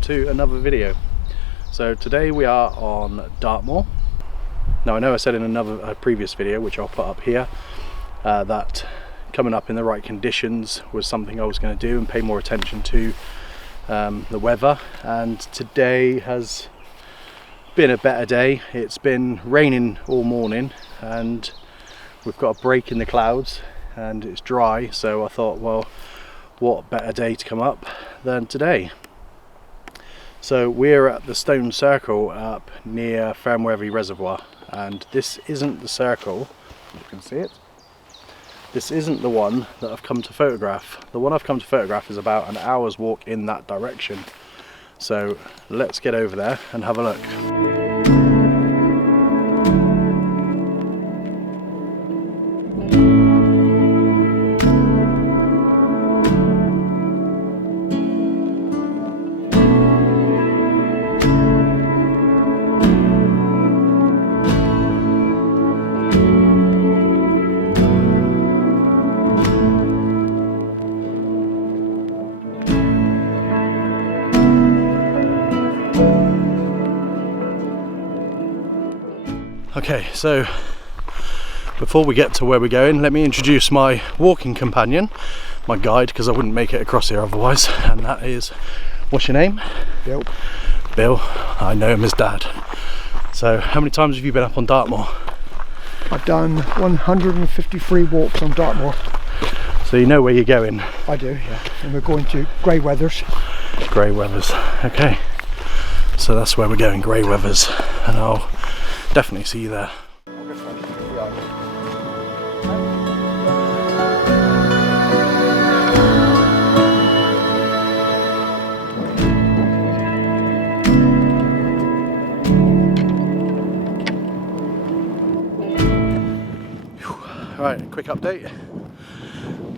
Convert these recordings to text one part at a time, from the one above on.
on to another video. So today we are on Dartmoor. Now I know I said in a previous video, which I'll put up here, that coming up in the right conditions was something I was going to do and pay more attention to the weather, and today has been a better day. It's been raining all morning and we've got a break in the clouds and it's dry, so I thought, well, what better day to come up than today. So we're at the stone circle up near Fernworthy Reservoir, and this isn't the circle, you can see it. This isn't the one that I've come to photograph. The one I've come to photograph is about an hour's walk in that direction. So let's get over there and have a look. Okay, so before we get to where we're going, let me introduce my walking companion, my guide, because I wouldn't make it across here otherwise, and that is, what's your name? Bill. Bill. I know him as Dad. So how many times have you been up on Dartmoor? I've done 153 walks on Dartmoor. So you know where you're going? I do, yeah. And we're going to Grey Wethers. Grey Wethers, okay. So that's where we're going, Grey Wethers, and I'll definitely see you there. Right, quick update.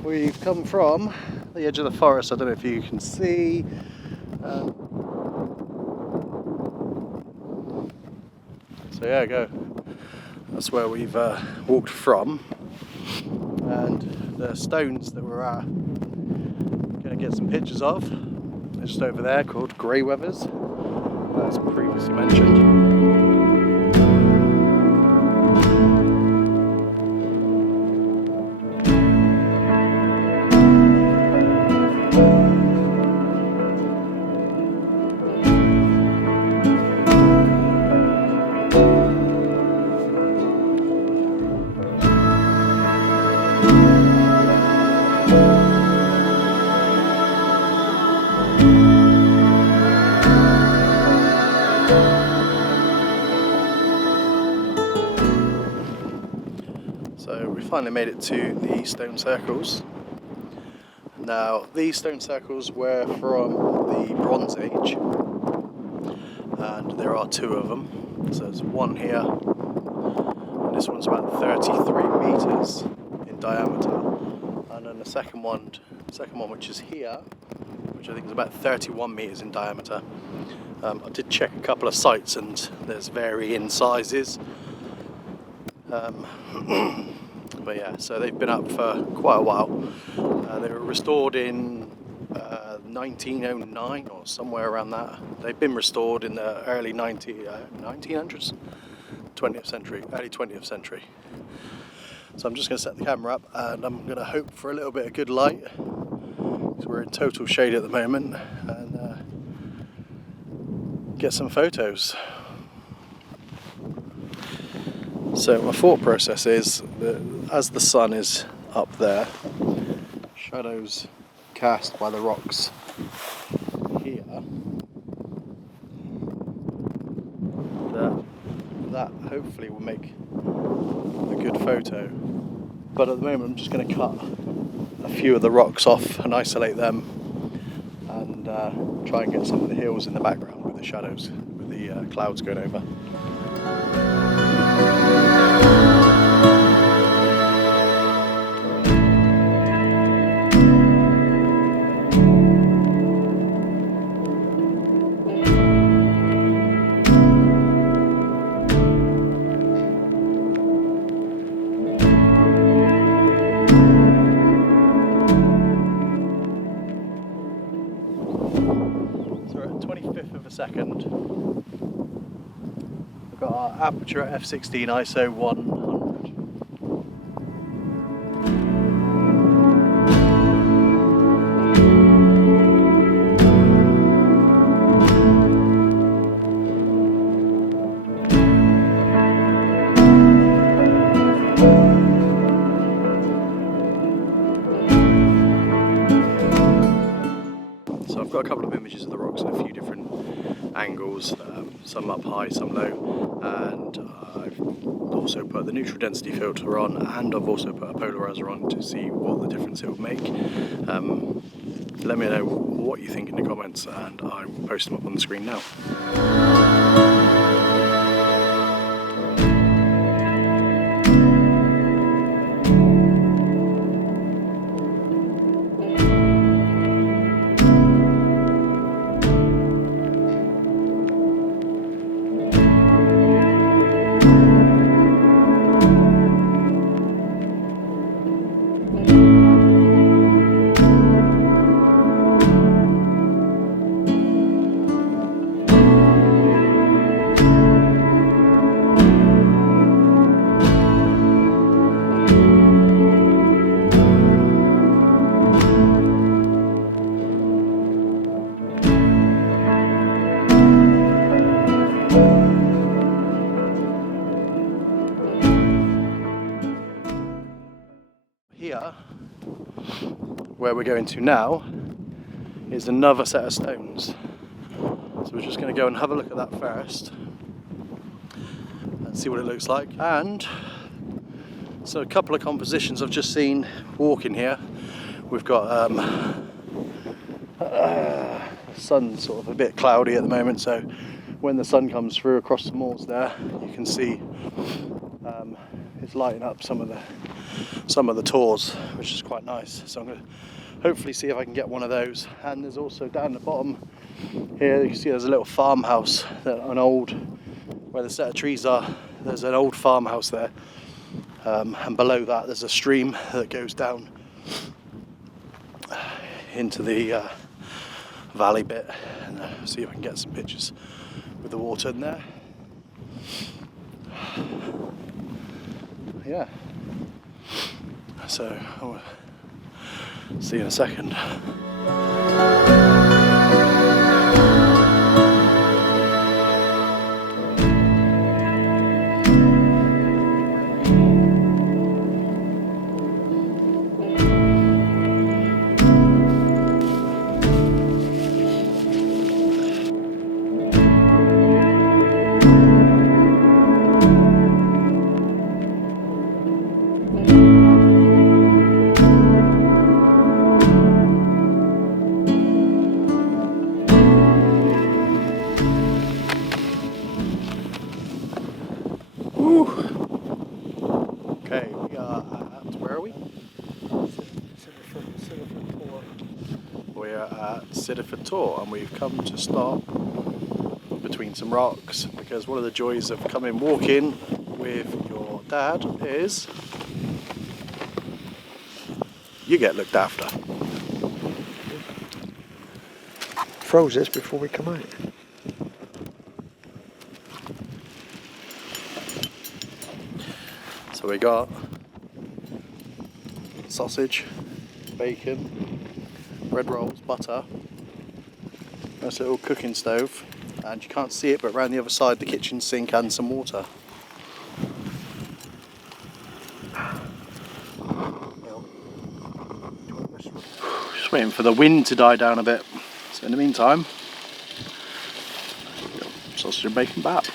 We've come from the edge of the forest. I don't know if you can see. So yeah, go. That's where we've walked from, and the stones that we're going to get some pictures of, they're just over there, called Grey Wethers, as previously mentioned. So we finally made it to the stone circles. Now these stone circles were from the Bronze Age, and there are two of them. So there's one here, and this one's about 33 meters in diameter, and then the second one which is here, which I think is about 31 meters in diameter. I did check a couple of sites and there's varying sizes. But yeah, so they've been up for quite a while. They were restored in 1909 or somewhere around that. They've been restored in the early 1900s, 20th century, early 20th century. So I'm just going to set the camera up and I'm going to hope for a little bit of good light, because we're in total shade at the moment, and get some photos. So my thought process is that as the sun is up there, shadows cast by the rocks here, that hopefully will make a good photo. But at the moment I'm just going to cut a few of the rocks off and isolate them, and try and get some of the hills in the background with the shadows, with the clouds going over. So we're at 25th second. We've got our aperture at f16 ISO 100. So I've got a couple of images of the rocks in a few different angles, some up high, some low, and I've also put the neutral density filter on, and I've also put a polarizer on to see what the difference it would make. Let me know what you think in the comments, and I will post them up on the screen now. Here, where we're going to now, is another set of stones. So we're just going to go and have a look at that first and see what it looks like. And so a couple of compositions I've just seen walking here. We've got sun's sort of a bit cloudy at the moment, so when the sun comes through across the moors there, you can see it's lighting up some of the tors, which is quite nice. So I'm going to hopefully see if I can get one of those. And there's also down the bottom here, you can see there's a little farmhouse, where the set of trees are. There's an old farmhouse there, and below that there's a stream that goes down into the valley bit, and see if I can get some pictures with the water in there. Yeah, so I'll see you in a second. Okay, we are at, where are we? We are at Sittaford Tor, and we've come to stop between some rocks, because one of the joys of coming walking with your dad is you get looked after. Froze this before we come out. So we got sausage, bacon, bread rolls, butter, nice little cooking stove, and you can't see it but around the other side the kitchen sink and some water. Just waiting for the wind to die down a bit. So in the meantime, sausage and bacon bap.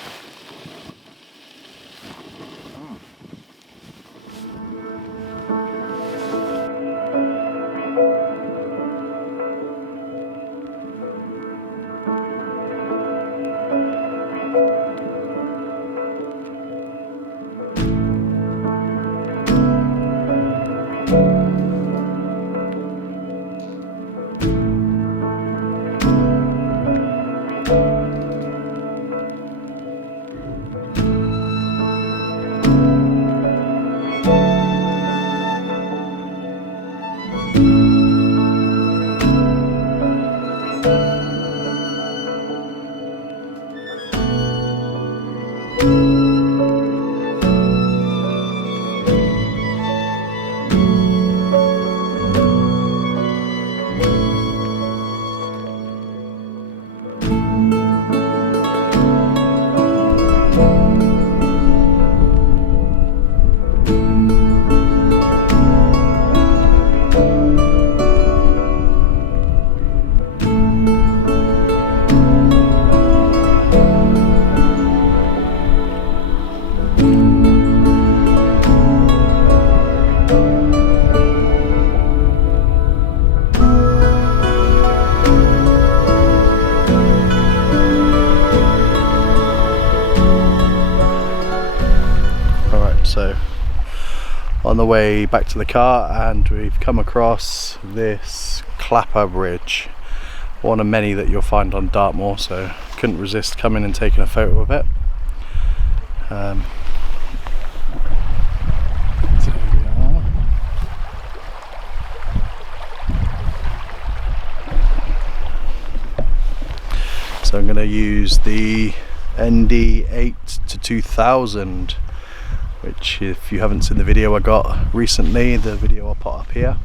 So on the way back to the car, and we've come across this clapper bridge, one of many that you'll find on Dartmoor, so couldn't resist coming and taking a photo of it. So here we are. So I'm going to use the ND8 to 2000, which, if you haven't seen the video I got recently, the video I'll put up here.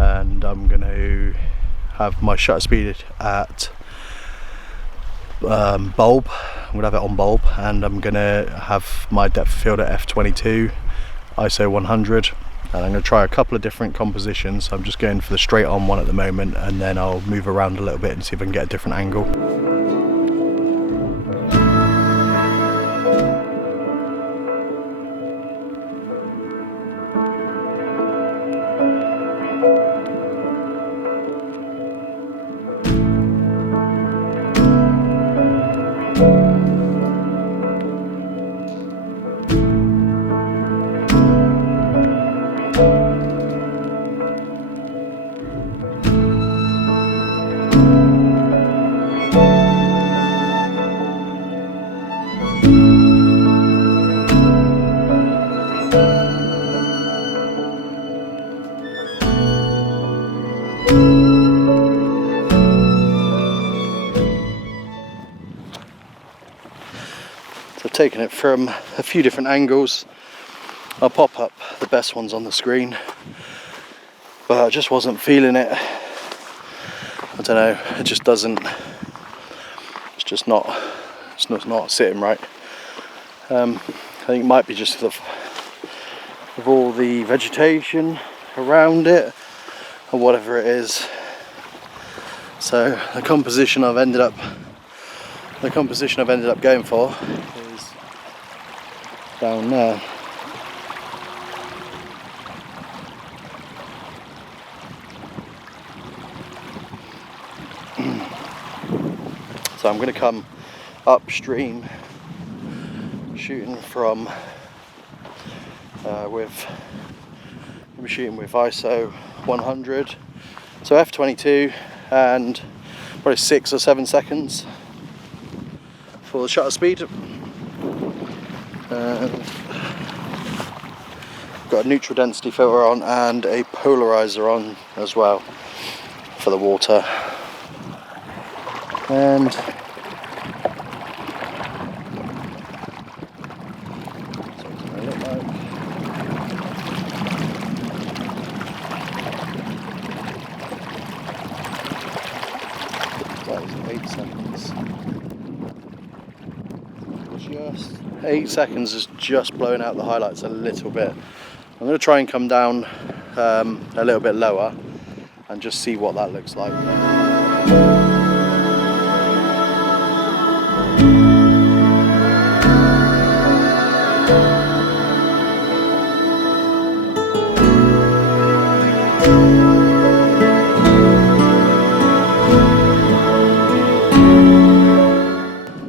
And I'm going to have my shutter speed at bulb. I'm going to have it on bulb, and I'm going to have my depth of field at f22, ISO 100, and I'm going to try a couple of different compositions. I'm just going for the straight on one at the moment, and then I'll move around a little bit and see if I can get a different angle. So I've taken it from a few different angles. I'll pop up the best ones on the screen, but I just wasn't feeling it. I don't know, it just doesn't, it's not sitting right. I think it might be just of all the vegetation around it or whatever it is. So the composition I've ended up going for is down there. So I'm going to come upstream, shooting from with ISO 100, so f22, and probably 6 or 7 seconds for the shutter speed. Got a neutral density filter on and a polarizer on as well for the water. And that was 8 seconds. Just 8 seconds is just blowing out the highlights a little bit. I'm going to try and come down a little bit lower and just see what that looks like.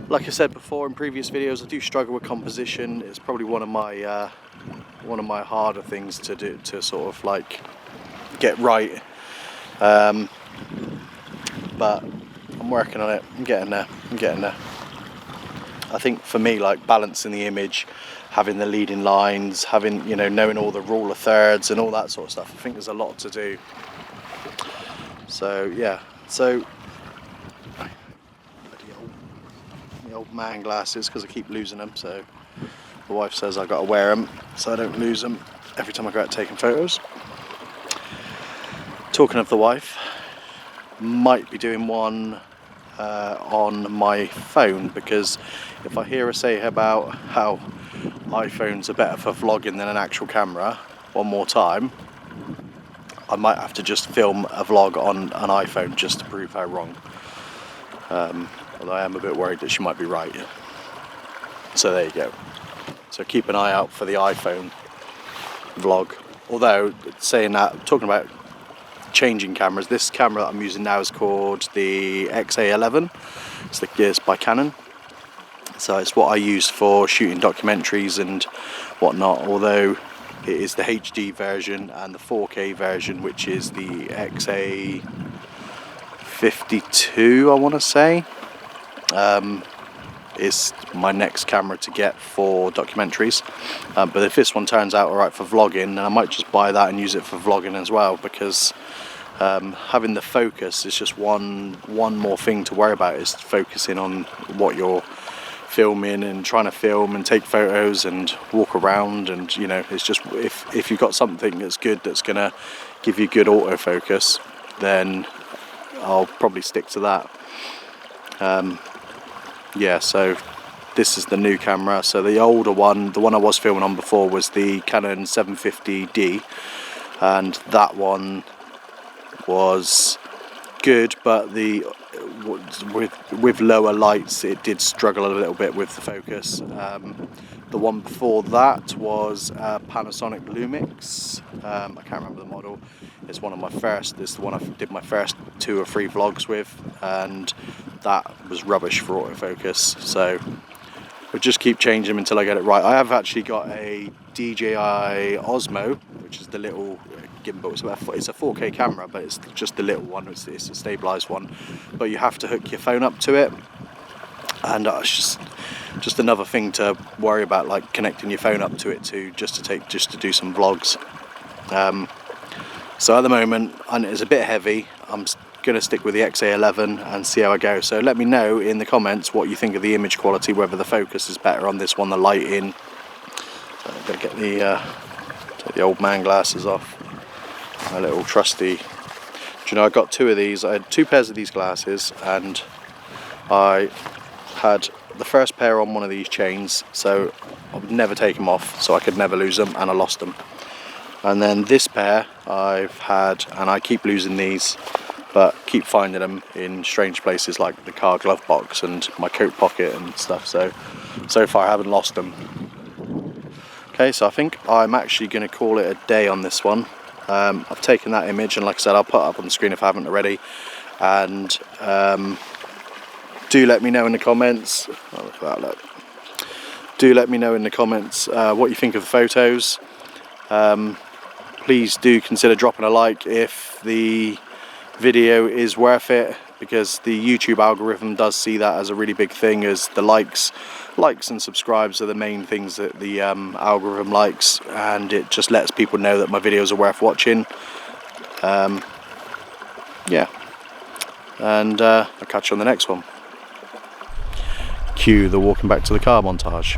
Like I said before in previous videos, I do struggle with composition. It's probably one of my harder things to do, to sort of like get right. But I'm working on it. I'm getting there. I think for me, like balancing the image, having the leading lines, having, you know, knowing all the rule of thirds and all that sort of stuff, I think there's a lot to do. So yeah, so the old man glasses, because I keep losing them, so the wife says I've got to wear them so I don't lose them every time I go out taking photos. Talking of the wife, might be doing one on my phone, because if I hear her say about how iPhones are better for vlogging than an actual camera one more time, I might have to just film a vlog on an iPhone just to prove her wrong. Although I am a bit worried that she might be right. So there you go. So keep an eye out for the iPhone vlog. Although, saying that, talking about changing cameras, this camera that I'm using now is called the XA11. It's by Canon. So it's what I use for shooting documentaries and whatnot, although it is the HD version and the 4K version, which is the XA52, I want to say, is my next camera to get for documentaries. But if this one turns out alright for vlogging, then I might just buy that and use it for vlogging as well, because having the focus is just one more thing to worry about, is focusing on what you're filming and trying to film and take photos and walk around, and you know, it's just if you've got something that's good, that's gonna give you good autofocus, then I'll probably stick to that. Yeah, so this is the new camera. So the older one, the one I was filming on before, was the Canon 750D, and that one was good, but with lower lights it did struggle a little bit with the focus. The one before that was Panasonic Lumix. I can't remember the model. It's one of my first. It's the one I did my first 2 or 3 vlogs with, and that was rubbish for autofocus. So we'll just keep changing them until I get it right. I have actually got a DJI Osmo, which is the little gimbal. It's a 4K camera, but it's just the little one. It's a stabilized one, but you have to hook your phone up to it, and it's just another thing to worry about, like connecting your phone up to it just to do some vlogs. So at the moment, and it's a bit heavy, I'm going to stick with the XA11 and see how I go. So let me know in the comments what you think of the image quality, whether the focus is better on this one, the lighting. So I'm going to get take the old man glasses off. My little trusty. Do you know, I got 2 of these. I had 2 pairs of these glasses, and I had the first pair on one of these chains, so I would never take them off, so I could never lose them, and I lost them. And then this pair I've had, and I keep losing these, but keep finding them in strange places like the car glove box and my coat pocket and stuff. So far I haven't lost them. Okay, so I think I'm actually going to call it a day on this one. I've taken that image, and like I said, I'll put it up on the screen if I haven't already. And do let me know in the comments. Oh, look at that, look. Do let me know in the comments what you think of the photos. Please do consider dropping a like if the video is worth it, because the YouTube algorithm does see that as a really big thing, as the likes and subscribes are the main things that the algorithm likes, and it just lets people know that my videos are worth watching. Yeah, and I'll catch you on the next one. Cue the walking back to the car montage.